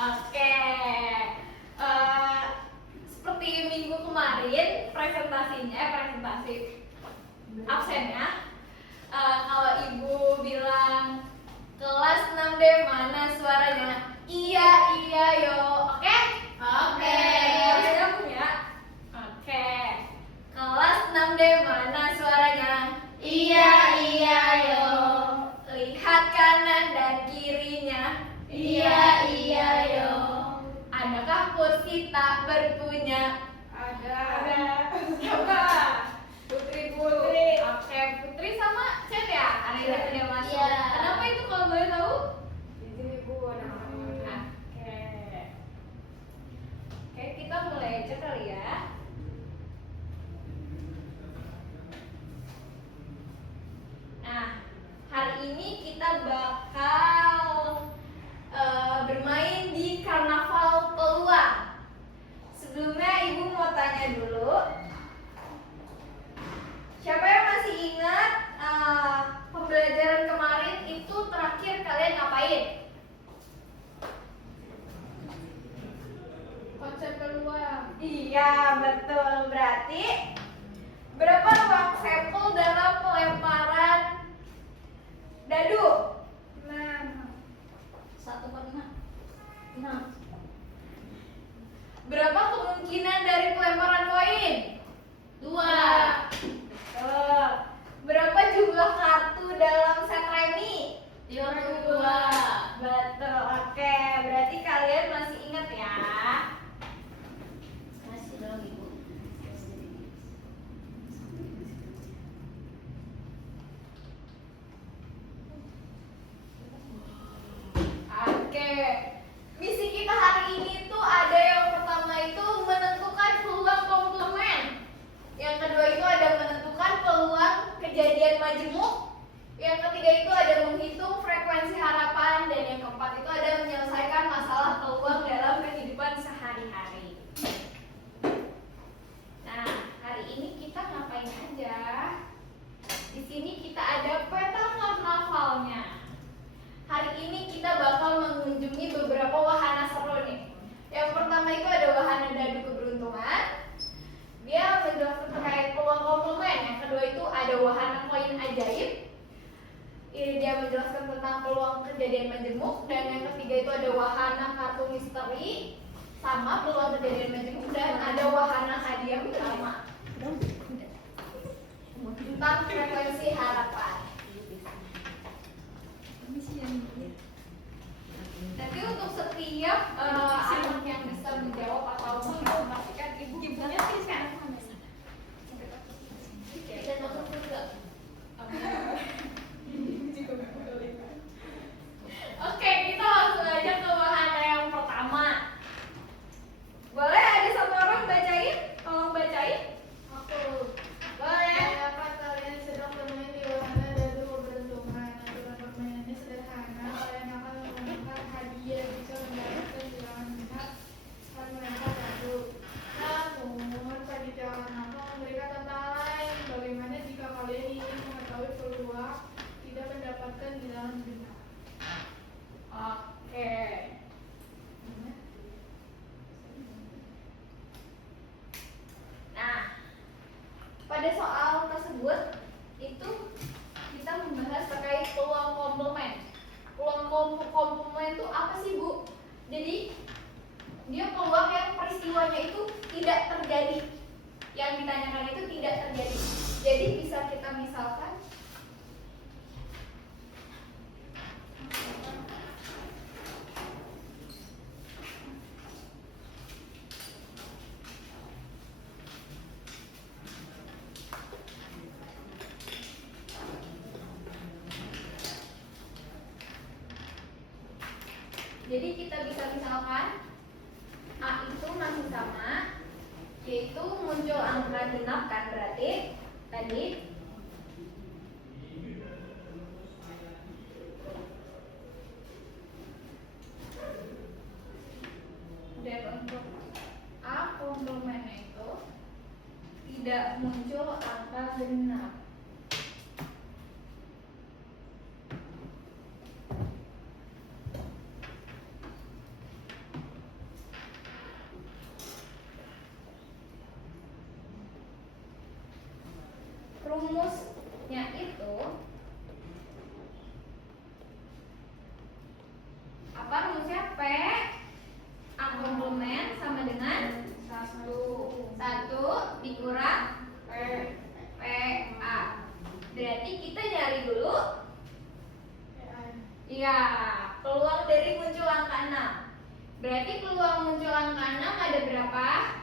Oke. Eh, Seperti minggu kemarin presentasi absennya. Kalau ibu bilang kelas 6D mana suaranya? Iya yo. Oke? Oke. Harus nyambung ya. Oke. Kelas 6D mana suaranya? Iya yo. Lihat kanan dan kirinya. Iya yo. Adakah kursi tak berpunya? Ada. Coba Putri. Oke, Putri sama Chat ya? Hari ini tidak masuk. Iya. Kenapa itu kalau boleh tahu? Izin ibu Oke. Oke, kita mulai aja kali ya. Nah, hari ini kita bakal bermain di karnaval peluang. Sebelumnya ibu mau tanya dulu, siapa yang masih ingat pembelajaran kemarin itu terakhir kalian ngapain? konsep peluang. Iya, betul. Berarti berapa ruang sampel dalam pelemparan dadu? 6. 1/6. Berapa kemungkinan dari pelemparan koin? 2. Betul. Berapa jumlah kartu dalam set remi? 32. Betul. Oke, berarti kalian masih ingat ya? Masih dong ibu. Oke. Misi kita hari ini tuh ada yang pertama itu menentukan peluang komplement. Yang kedua itu ada menentukan peluang kejadian majemuk. Yang ketiga itu ada menghitung frekuensi harapan, dan yang keempat itu ada menyelesaikan masalah peluang dalam kehidupan sehari-hari. Nah, hari ini kita ngapain aja? Di sini kita ada peta karnavalnya. Hari ini kita bakal mengunjungi beberapa wahana seru nih. Yang pertama itu ada wahana dadu keberuntungan. Dia menjelaskan terkait peluang komplement. Yang kedua itu ada wahana koin ajaib. Dia menjelaskan tentang peluang kejadian majemuk. Dan yang ketiga itu ada wahana kartu misteri sama peluang kejadian majemuk. Dan ada wahana hadiah utama tentang frekuensi harapan. Nanti untuk setiap anak yang bisa menjawab atau menginformasikan ibunya sih sekarang Kita masuk juga. Oke, kita langsung aja ke wahana yang pertama. Boleh ada satu orang bacain? Tolong bacain. Aku. Boleh. Apakah kalian sedang bermain di wahana dadu keberuntungan? Aturan permainannya sederhana. Kalian akan menemukan hadiah bisa mendapatkan bilangan genap saat melempar dadu. Namun, pada jangan lupa memberikan tantangan lain. Bagaimana jika kalian ingin mengetahui peluang tidak mendapatkan bilangan genap? Oke. Nah, pada soal tersebut itu kita membahas terkait peluang komplement. Peluang komplement itu apa sih, Bu? Jadi dia peluang yang peristiwanya itu tidak terjadi. Yang ditanyakan itu tidak terjadi. Jadi bisa kita misalkan jadi kita bisa misalkan A itu masih sama, yaitu muncul angka genap kan, berarti tadi dan untuk A komplementnya itu tidak muncul angka genap. rumusnya itu apa rumusnya? P A komplement sama dengan 1 dikurang P A. Berarti kita nyari dulu iya peluang dari muncul angka 6. Berarti peluang muncul angka 6 ada berapa?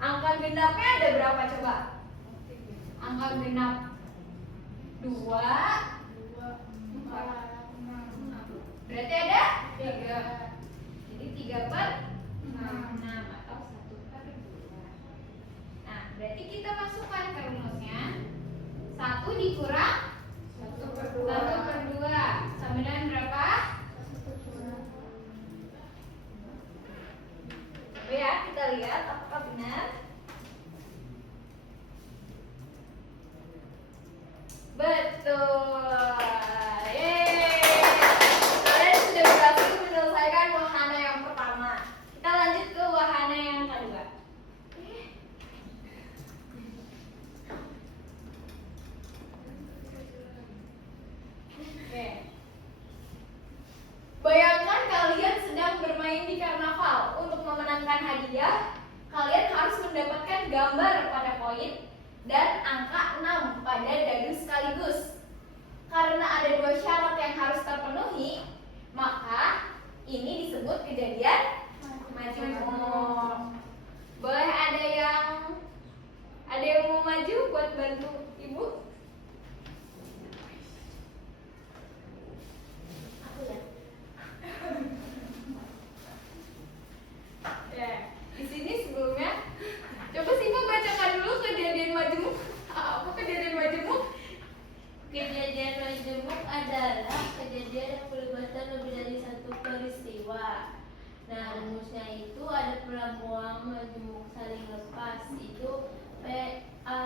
Angka genapnya ada berapa coba? Angka genap 2, 4. Berarti ada 3. Jadi 3 per 6 atau 1 per 2. Nah, berarti kita masukkan ke rumusnya 1 dikurang 1 per 2 sama dengan berapa? Coba ya kita lihat apakah benar. Betul. Yeay. Kalian sudah berhasil menyelesaikan wahana yang pertama. Kita lanjut ke wahana yang kedua. Oke. Bayangkan kalian sedang bermain di karnaval. Untuk memenangkan hadiah, kalian harus mendapatkan gambar pada koin dan angka 6 pada dadu sekaligus. Karena ada 2 syarat yang harus terpenuhi, maka ini disebut kejadian majemuk. Boleh ada yang mau maju buat bantu ibu? Aku ya. Ya, di sini sebelumnya coba Sima bacakan dulu kejadian majemuk. Apa kejadian majemuk? Kejadian majemuk adalah kejadian yang melibatkan lebih dari satu peristiwa. Nah, rumusnya itu ada peluang majemuk saling lepas itu P A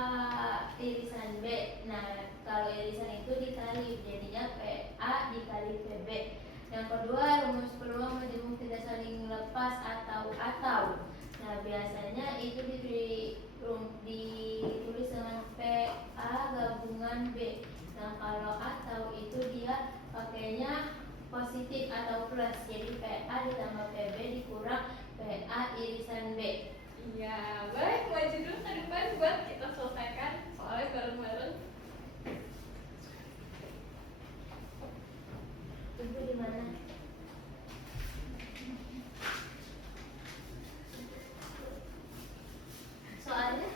irisan B. Nah, kalau irisan itu dikali jadinya P A dikali P B. Yang kedua, rumus peluang majemuk tidak saling lepas atau. Nah, biasanya itu ditulis dengan P A gabungan B. Nah, kalau atau itu dia pakainya positif atau plus. Jadi PA ditambah PB dikurang PA irisan B. Iya, boleh maju dulu ke depan buat kita selesaikan soalnya bareng-bareng. Ibu di mana? Soalnya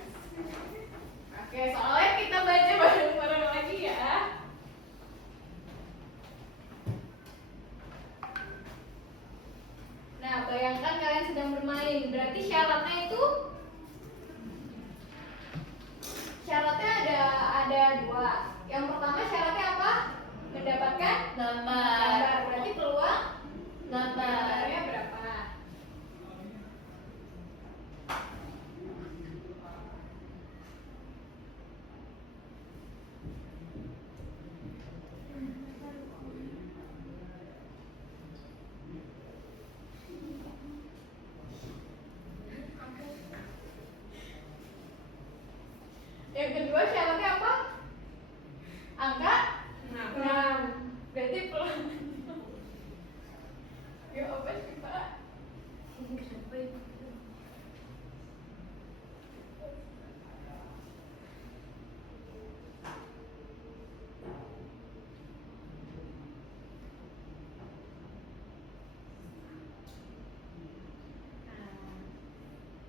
Oke, soalnya kita baca bareng-bareng lagi ya. Nah, bayangkan kalian sedang bermain. Berarti syaratnya ada 2. Yang pertama syaratnya apa? Mendapatkan gambar. Berarti peluang gambarnya berapa? Yang kedua syaratnya apa? Angka 6. Berarti peluang. Ya apa sih Pak?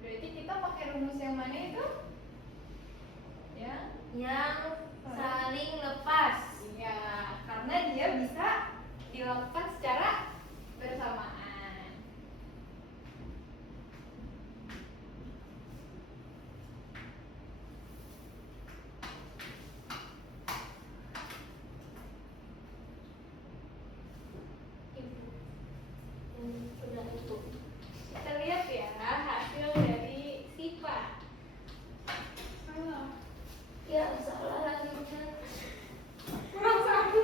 Berarti kita pakai rumus yang mana itu? Ya. yang saling lepas. Iya, karena dia bisa dilakukan secara bersamaan. Udah itu. Kita lihat ya hasil dari Siva. Ya, salah lagi benar. Kurang satu.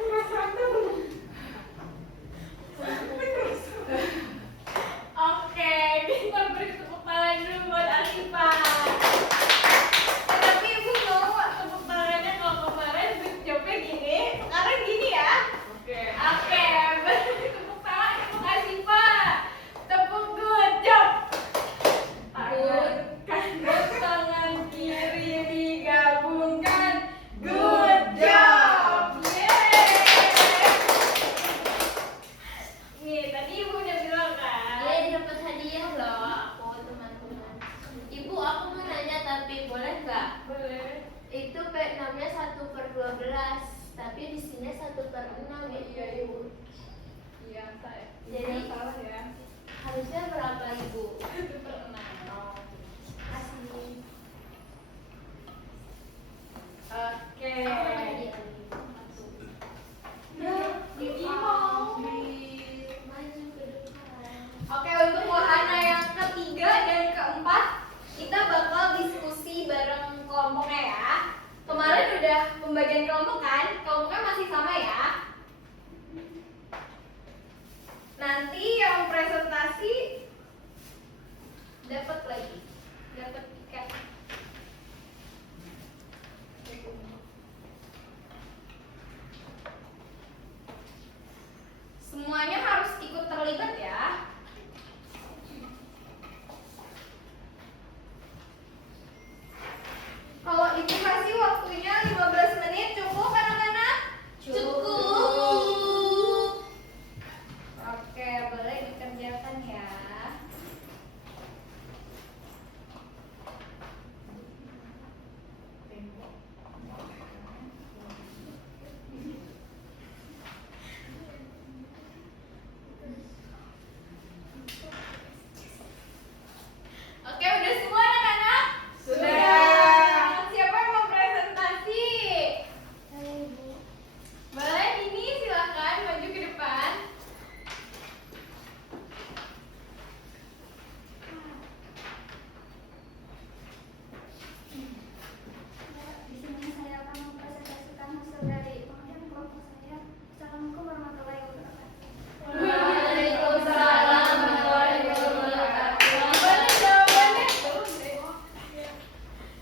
Nanti yang presentasi dapat lagi, dapat tiket. Semuanya harus ikut terlibat ya. Kalau ibu kasih waktunya 15 menit cukup anak-anak? Cukup. Oke, boleh dikerjakan ya. Oke, udah semua anak-anak? Sudah. Siapa yang mau presentasi? Boleh, ini silakan maju ke depan. Di sini saya akan mempresentasikan hasil dari pengajian kelompok saya. Assalamualaikum warahmatullahi wabarakatuh. Waalaikumsalam warahmatullahi wabarakatuh. Gimana jawabannya?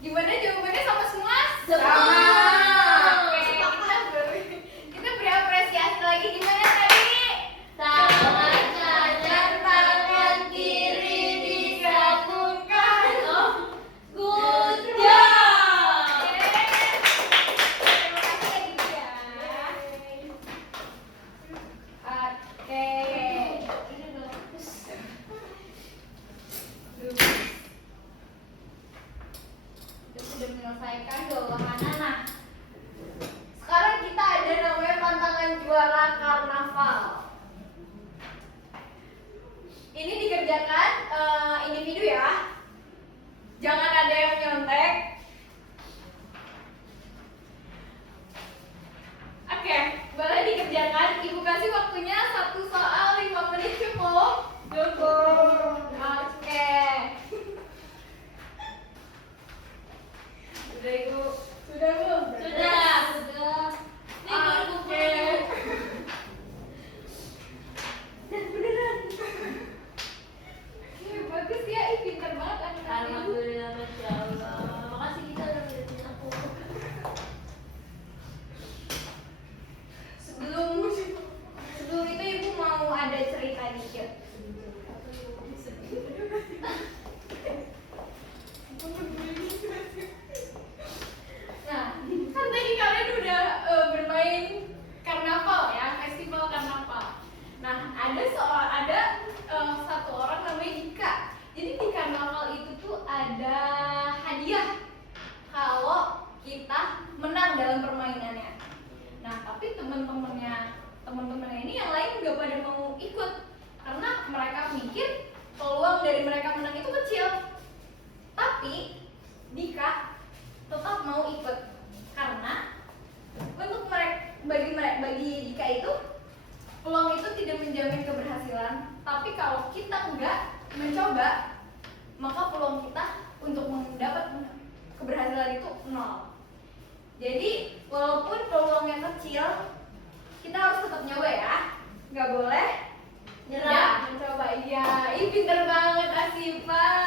Gimana jawabannya sama semua? Sama. Oke, kita beri apresiasi lagi. Gimana tadi? Tangan kanan, tangan kiri disatukan. Oh, good job. Terima kasih ya Gitu ya. Oke. Ini dong. Kita sudah menyelesaikan dua wahana. Nah, sekarang kita ada namanya pantangan juara karnaval. Ini dikerjakan individu ya. Jangan ada yang nyontek. Oke, boleh dikerjakan. Ibu kasih waktunya 1 soal 5 menit cukup? Cukup. Oke. Sudah Ibu. Sudah belum? Sudah. Ini baru Oke. Beneran. Oke, bagus ya. Ih, pintar banget anak-anak Ibu. Alhamdulillah, Masya Allah. Makasih kita udah ngeliatin aku. Sebelum itu Ibu mau ada cerita dikit. Nah, kan tadi kalian udah bermain karnaval ya, festival karnaval. Nah, ada satu orang namanya Dika. Jadi di karnaval itu tuh ada hadiah kalau kita menang dalam permainannya. Nah, tapi teman-temannya ini yang lain nggak pada mau ikut karena mereka pikir peluang dari mereka menang itu kecil. Tapi Dika tetap mau ikut karena untuk bagi Dika itu peluang itu tidak menjamin keberhasilan. Tapi kalau kita nggak mencoba, maka peluang kita untuk mendapat keberhasilan itu nol. Jadi walaupun peluangnya kecil, kita harus tetap nyoba ya, nggak boleh Nyerah. mencoba. Iya, ih pinter banget Asifa.